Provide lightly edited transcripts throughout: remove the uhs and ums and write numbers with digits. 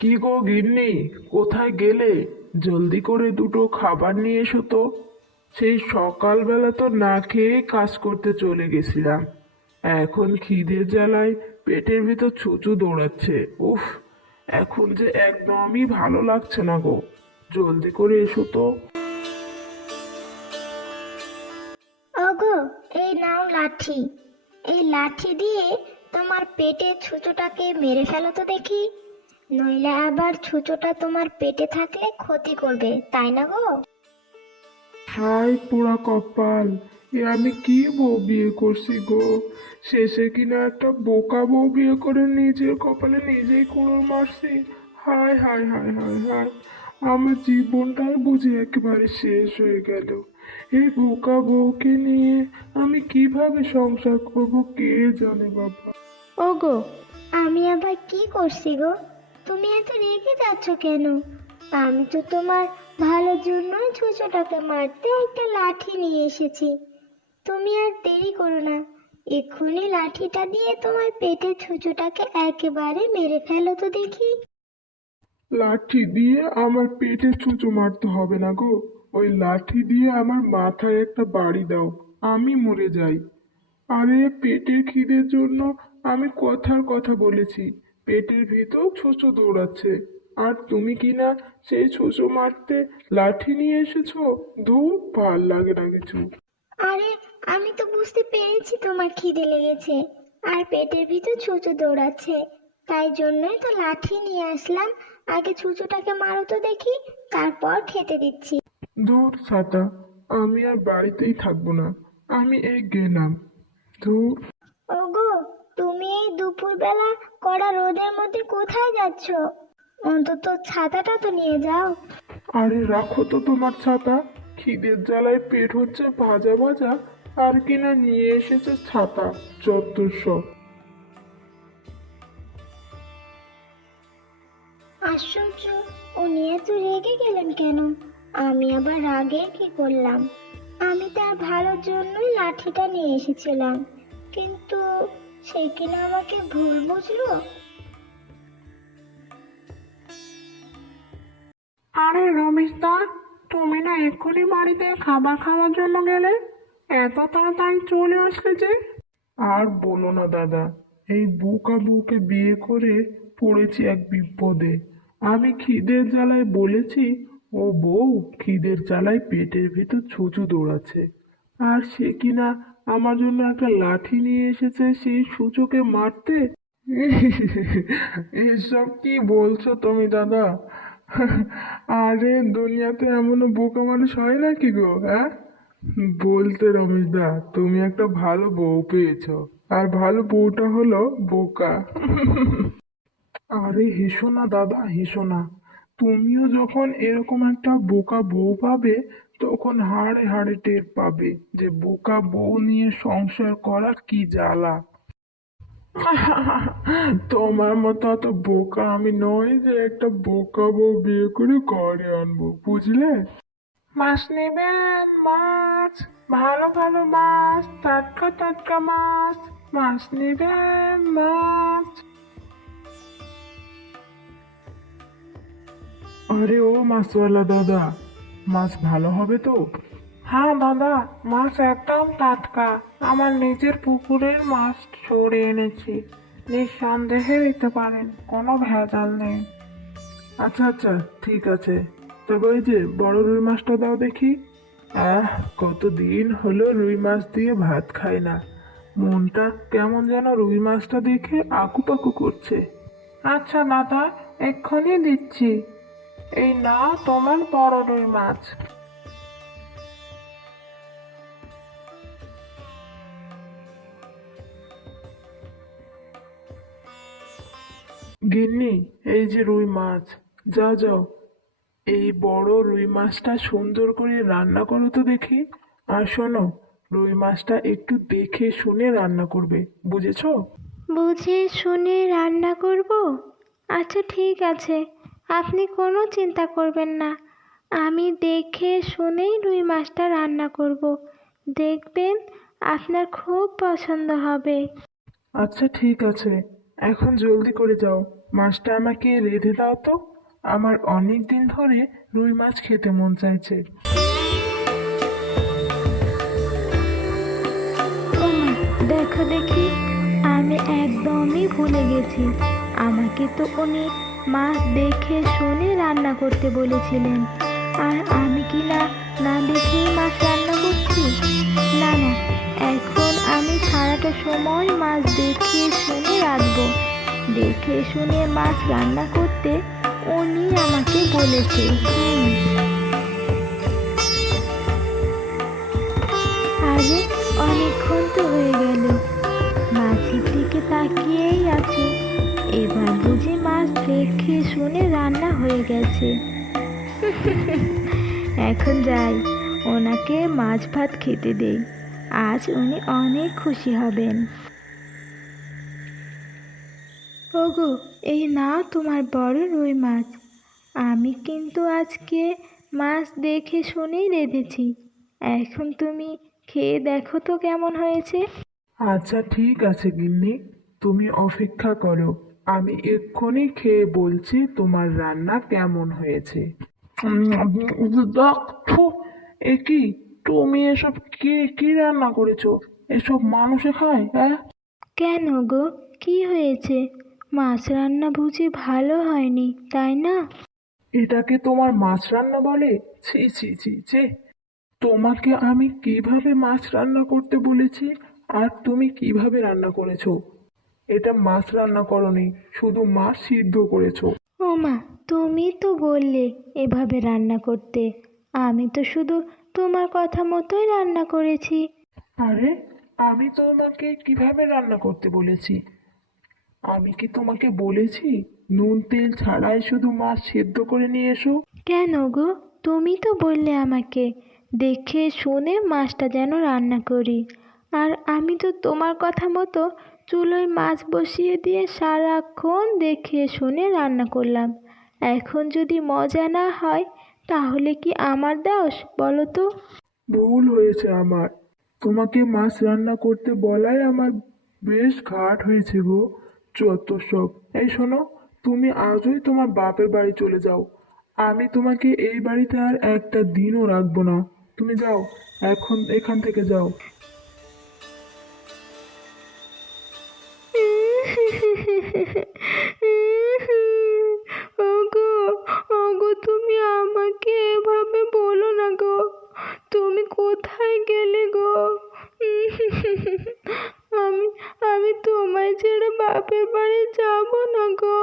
কি গো গিন্নি, কোথায় গেলে? জলদি করে দুটো খাবার নিয়ে এসো তো। সেই সকালবেলা তো না খেয়ে কাজ করতে চলে গেছিলাম। এখন খিদের জ্বালায় পেটের ভিতর ছুঁচো দৌড়াচ্ছে। উফ, এখন যে একদমই ভালো লাগছে না গো। জলদি করে এসো তো। ওগো, এই নাও লাঠি। এই লাঠি দিয়ে তোমার পেটের ছুঁচোটাকে মেরে ফেলো তো দেখি। নইলে আবার ছুঁচোটা তোমার পেটে থাকলে ক্ষতি করবে, তাই না গো? হাই পোড়া কপাল, এ আমি কি বউ বিয়ে করছি গো। শেষে কিনা একটা বোকা বউ বিয়ে করে নিজের কপালে নিজেই কুড়ুল মারছি। হায় হায় হায় হায় হায়, আমার জীবনটাই বুঝি একেবারে শেষ হয়ে গেল। এই বোকা বউকে নিয়ে আমি কিভাবে সংসার করব কে জানে বাবা। ওগো, আমি আবার কি করছি গো? তুমি এত রেগে যাচ্ছ কেন? আমি তো তোমার ভালোর জন্যই ছুঁচোটাকে মারতে একটা লাঠি নিয়ে এসেছি। তুমি আর দেরি করো না, এক্ষুনি লাঠিটা দিয়ে তোমার পেটের ছুঁচোটাকে একেবারে মেরে ফেলো তো দেখি। লাঠি দিয়ে আমার পেটে ছুঁচো মারতে হবে না গো। ওই লাঠি দিয়ে আমার মাথায় একটা বাড়ি দাও, আমি মরে যাই। আরে পেটের খিদের জন্য আমি কথার কথা বলেছি, পেটের ভিতর ছুঁচো দৌড়াচ্ছে। আর তুমি কি না সেই ছুঁচো মারতে লাঠি নিয়ে এসেছো? ধুর, ভাল লাগে না কিছু। আরে, আমি তো বুঝতে পেরেছি তোমার খিদে লেগেছে আর পেটের ভিতর ছুঁচো দৌড়াচ্ছে। তাই জন্যই তো লাঠি নিয়ে আসলাম। আগে ছুঁচোটাকে মারো তো দেখি, তারপর খেতে দিচ্ছি। ধুর ছাতা, আমি আর বাড়িতেই থাকবো না, আমি এই গেলাম। ধুর। ওগো, তুমি এই দুপুরবেলা কড়া রোদের মধ্যে কোথায় যাচ্ছ? অন্তত ছাতাটা তো নিয়ে যাও। আরে রাখো তো তোমার ছাতা, খিদের জ্বালায় পেট হচ্ছে ভাজা ভাজা, আর কিনা নিয়ে এসেছে ছাতা। চত্বর সব। আশ্চর্য, উনি এত রেগে গেলেন কেন? আমি আবার রাগে কি করলাম? আমি তার ভালোর জন্যই লাঠিটা নিয়ে এসেছিলাম, কিন্তু সে কিনা আমাকে ভুল বুঝলো। আরে রমেশ দা, তুমি না এক্ষুনি বাড়িতে খাবার খাওয়ার জন্য গেলে, এত তাড়াতাড়ি চলে আসলে যে? আর বলো না দাদা, এই বুকা বুকে বিয়ে করে পড়েছি এক বিপদে। আমি খিদের জ্বালায় বলেছি, ও বউ, খিদের জ্বালায় পেটের ভিতর ছুঁচো দৌড়াচ্ছে। আর সে কিনা আমার জন্য একটা লাঠি নিয়ে এসেছে সেই সূচকে মারতে। এসব কি বলছো তুমি দাদা? আরে দুনিয়াতে এমনও বোকা মানুষ হয় নাকি গো, হ্যাঁ? বলতে রমেশ দা, তুমি একটা ভালো বউ পেয়েছো, আর ভালো বউটা হলো বোকা। আরে হেসো না দাদা, হেসো না। তুমিও যখন এরকম একটা বোকা বউ পাবে, তখন হাড়ে হাড়ে টের পাবে যে বোকা বউ নিয়ে সংসার করা কি জ্বালা। তোমার মতো অত বোকা আমি নই যে একটা বোকা বউ বিয়ে করে ঘরে আনবো, বুঝলে? মাছ নেবেন? মাছ, ভালো ভালো মাছ, টাটকা টাটকা মাছ। মাছ নেবেন? মাছ। আরে ও মাছওয়ালা দাদা, মাছ ভালো হবে তো? হ্যাঁ দাদা, মাছ একদম টাটকা, আমার নিজের পুকুরের মাছ ধরে এনেছি, নিঃসন্দেহে দিতে পারেন, কোনো ভেজাল নেই। আচ্ছা আচ্ছা, ঠিক আছে। তবে ওই যে বড় রুই মাছটা দাও দেখি। কতদিন হলো রুই মাছ দিয়ে ভাত খাই না, মনটা কেমন যেন রুই মাছটা দেখে আকুপাকু করছে। আচ্ছা দাদা, এক্ষুনি দিচ্ছি। এই নাও তোমার বড় রুই মাছ। গিন্নি, এই যে রুই মাছ, যাও যাও, এই বড় রুই মাছটা সুন্দর করে রান্না করো তো দেখি। আর শোনো, রুই মাছটা একটু দেখে শুনে রান্না করবে, বুঝেছো? বুঝে শুনে রান্না করব? আচ্ছা ঠিক আছে, আপনি কোনো চিন্তা করবেন না। আমি দেখে শুনেই রুই মাছটা রান্না করব। দেখবেন আপনার খুব পছন্দ হবে। আচ্ছা ঠিক আছে, এখন জলদি করে যাও, মাছটা আমাকে রেঁধে দাও তো, আমার অনেক দিন ধরে রুই মাছ খেতে মন চাইছে। ওমা, দেখো দেখি, আমি একদমই ভুলে গেছি। আমাকে তো উনি মাছ দেখে শুনে রান্না করতে বলেছিলেন, আর আমি কি না না দেখেই মাছ রান্না করছি। না না, এখন আমি সারাটা সময় মাছ দেখে শুনে রাঁধবো। দেখে শুনে মাছ রান্না করতে উনি আমাকে বলেছে। আরে, অনেকক্ষণ তো হয়ে গেল, মাছের দিকে তাকিয়েই আছে। এবার বুঝি মাছ দেখে শুনে রান্না হয়ে গেছে। এখন যাই, ওনাকে মাছ ভাত খেতে দেই। আজ উনি অনেক খুশি হবেন। ওগো, এই নাও তোমার বড় রুই মাছ। আমি কিন্তু আজকে মাছ দেখে শুনেই রেঁধেছি। এখন তুমি খেয়ে দেখো তো কেমন হয়েছে। আচ্ছা ঠিক আছে গিন্নি, তুমি অপেক্ষা করো, আমি এক্ষুনি খেয়ে বলছি তোমার রান্না কেমন হয়েছে। এ কি, তুমি এসব কি কি রান্না করেছো? এসব মানুষে খায়? হ্যাঁ, কেন গো, কি হয়েছে? মাছ রান্না বুঝি ভালো হয়নি, তাই না? এটাকে তোমার মাছ রান্না বলে? ছি ছি ছি ছি, তোমাকে আমি কিভাবে মাছ রান্না করতে বলেছি আর তুমি কিভাবে রান্না করেছো? এটা মাছ রান্না করনি, শুধু মাছ সিদ্ধ করেছো। ও মা, তুমি তো বললে এভাবে রান্না করতে। আমি তো শুধু তোমার কথা মতোই রান্না করেছি। আরে, আমি তোমাকে কিভাবে রান্না করতে বলেছি? আমি কি তোমাকে বলেছি নুন তেল ছাড়াই শুধু মাছ সেদ্ধ করে নিয়ে এসো? কেন গো, তুমি তো বললে আমাকে দেখে শুনে মাছটা যেন রান্না করি। আর আমি তো তোমার কথা মতো চুলোয় মাছ বসিয়ে দিয়ে সারাক্ষণ দেখে শুনে রান্না করলাম। এখন যদি মজা না হয়, তাহলে কি আমার দোষ বলো তো? ভুল হয়েছে আমার, তোমাকে মাছ রান্না করতে বলাই আমার বেশ ঘাট হয়েছে গো। যত সব। এই শোনো, তুমি আজই তোমার বাপের বাড়ি চলে যাও। আমি তোমাকে এই বাড়িতে আর একটা দিনও রাখবো না। তুমি যাও, এখন এখান থেকে যাও। ওগো, ওগো, তুমি আমাকে এভাবে বলো না গো। তুমি কোথায় গেলে গো? আমি আমি তোমায় ছেড়ে বাপের বাড়ি যাব না গো।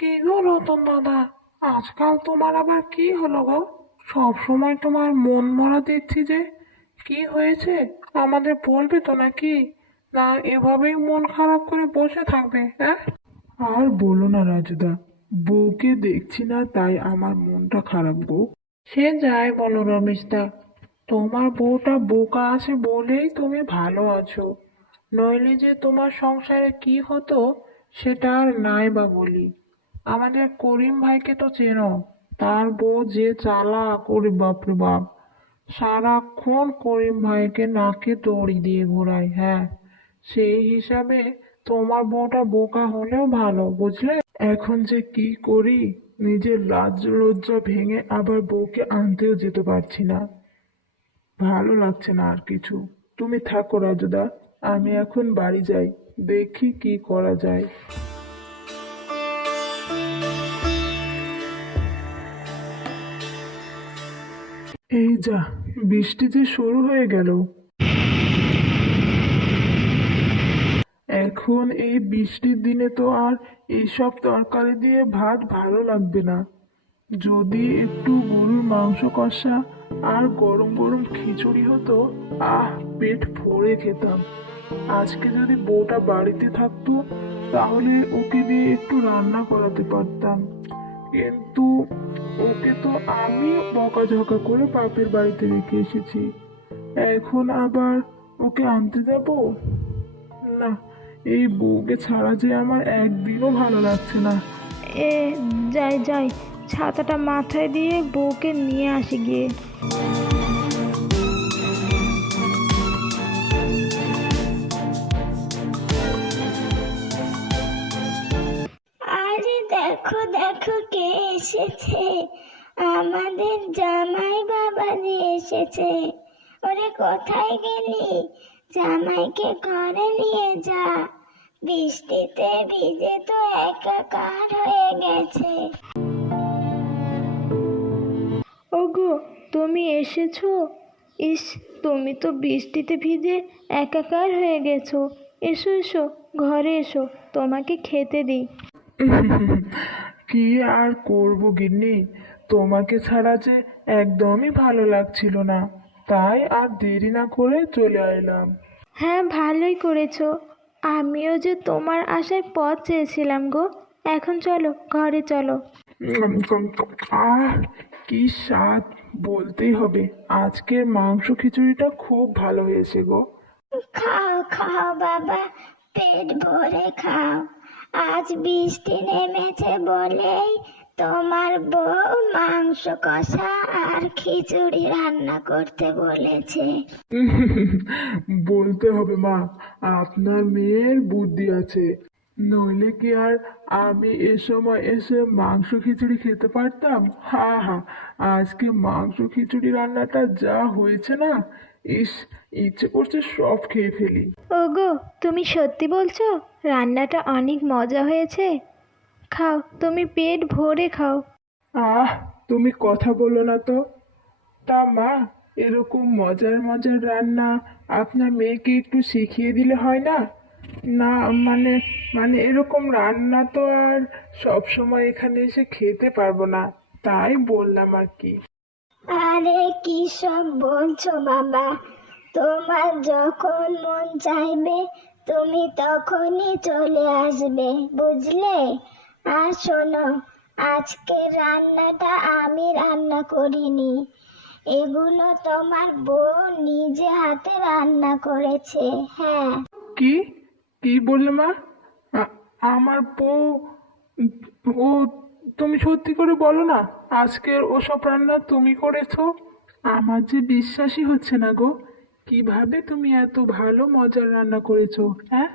কি গো রতন দাদা, আজকাল তোমার আবার কি হলো গো? সব সময় তোমার মন মরা দেখছি যে। কি হয়েছে, আমাদের বলবে তো নাকি? না এভাবেই মন খারাপ করে বসে থাকবে, হ্যাঁ? আর বলো না রাজুদা, বউকে দেখছি না তাই আমার মনটা খারাপ গো। সে যাই বলো রমেশদা, তোমার বউটা বোকা আছে বলেই তুমি ভালো আছো, নইলে যে তোমার সংসারে কি হতো সেটা আর নাই বা বলি। আমাদের করিম ভাইকে তো চেনো, তার বউ যে চালাক, ওরে বাপরে বাপ, সারাক্ষণ করিম ভাইকে নাকে দড়ি দিয়ে ঘোরায়। হ্যাঁ, সেই হিসাবে তোমার বউটা বোকা হলেও ভালো, বুঝলে? এখন যে কি করি, নিজের লাজ লজ্জা ভেঙে আবার বউকে আনতেও যেতে পারছি না। ভালো লাগছে না আর কিছু। তুমি থাকো রাজুদা, আমি এখন বাড়ি যাই, দেখি কি করা যায়। এই যা, বৃষ্টি যে শুরু হয়ে গেল। এখন এই বৃষ্টির দিনে তো আর এইসব তরকারি দিয়ে ভাত ভালো লাগবে না। যদি একটু গরুর মাংস কষা আর গরম গরম খিচুড়ি হতো, আহ, পেট ভরে খেতাম। আজকে যদি বউটা বাড়িতে থাকতো তাহলে ওকে দিয়ে একটু রান্না করাতে পারতাম, কিন্তু ওকে তো আমি বকাঝকা করে বাপের বাড়িতে রেখে এসেছি। এখন আবার ওকে আনতে যাব? না, এই বউকে ছাড়া যে আমার একদিনও ভালো লাগছে না। এ যাই যাই, ছাতাটা মাথায় দিয়ে বউকে নিয়ে আসি গিয়ে। আরে দেখো দেখো কে এসেছে, আমাদের জামাই বাবাজি এসেছে। ওরে কোথায় গেলি? জামাইকে ঘরে নিয়ে যা, বৃষ্টিতে ভিজে তো একাকার হয়ে গেছে। ওগো, তুমি এসেছো? ইস, তুমি তো বৃষ্টিতে ভিজে একাকার হয়ে গেছো। এসো এসো, ঘরে এসো, তোমাকে খেতে দিই। কি আর করব গিন্নি, তোমাকে ছাড়া যে একদমই ভালো লাগছিল না, তাই আর দেরি না করে চলে এলাম। হ্যাঁ, ভালোই করেছো। আমিও যে তোমার আশায় পথ চেয়েছিলাম গো। এখন চলো, ঘরে চলো। আহ, কি স্বাদ! বলতেই হবে, আজকের মাংস খিচুড়িটা খুব ভালো হয়েছে গো। খাও খাও বাবা, পেট ভরে খাও। আজ বৃষ্টি নেমেছে বলেই তোমার বউ মাংস কষা আর খিচুড়ি রান্না করতে বলেছে। বলতে হবে মা, আপনার মেয়ের বুদ্ধি আছে, নইলে কি আর আমি এ সময় এসে মাংস খিচুড়ি খেতে পারতাম? হা হা, আজকে মাংস খিচুড়ি রান্নাটা যা হয়েছে না, ইস, ইচ্ছে করছে সব খেয়ে ফেলি। ওগো, তুমি সত্যি বলছো? রান্নাটা অনেক মজা হয়েছে। খাও, তুমি পেট ভরে খাও। আহ, তুমি কথা বলো না তো। তা মা, এরকম মজার মজার রান্না আপনার মেয়েকে একটু শিখিয়ে দিলে হয় না? না, মানে মানে এরকম রান্না তো আর সব সময় এখানে এসে খেতে পারবো না, তাই বললাম আর কি। আরে কি সব বলছো বাবা, তোমার যখন মন চাইবে তুমি তখনই চলে আসবে, বুঝলে? আর শোনো, আজকে রান্নাটা আমি রান্না করিনি, এগুলো তোমার বউ নিজে হাতে রান্না করেছে। হ্যাঁ, কি কি বললে মা? আমার বউ? ও, তুমি সত্যি করে বলো না, আজকের ওসব রান্না তুমি করেছো? আমার যে বিশ্বাসই হচ্ছে না গো, কিভাবে তুমি এত ভালো মজার রান্না করেছো? হ্যাঁ,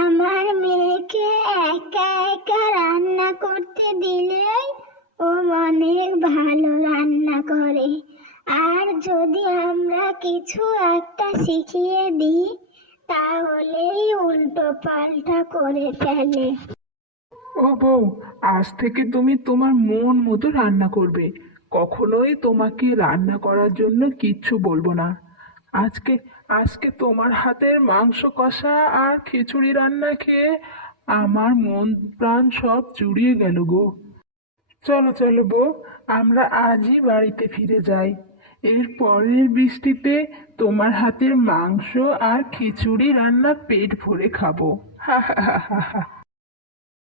আমার মেয়েকে একা একা রান্না করতে দিলেই ও অনেক ভালো রান্না করে, আর যদি আমরা কিছু একটা শিখিয়ে দিই তাহলেই উল্টো পাল্টা করে ফেলে। ও বউ, আজ থেকে তুমি তোমার মন মতো রান্না করবে, কখনোই তোমাকে রান্না করার জন্য কিচ্ছু বলবো না। আজকে আজকে তোমার হাতের মাংস কষা আর খিচুড়ি রান্না খেয়ে আমার মন প্রাণ সব জুড়িয়ে গেল গো। চলো চলো বউ, আমরা আজই বাড়িতে ফিরে যাই। এর পরের বৃষ্টিতে তোমার হাতের মাংস আর খিচুড়ি রান্না পেট ভরে খাবো। হা হা হা হা হা।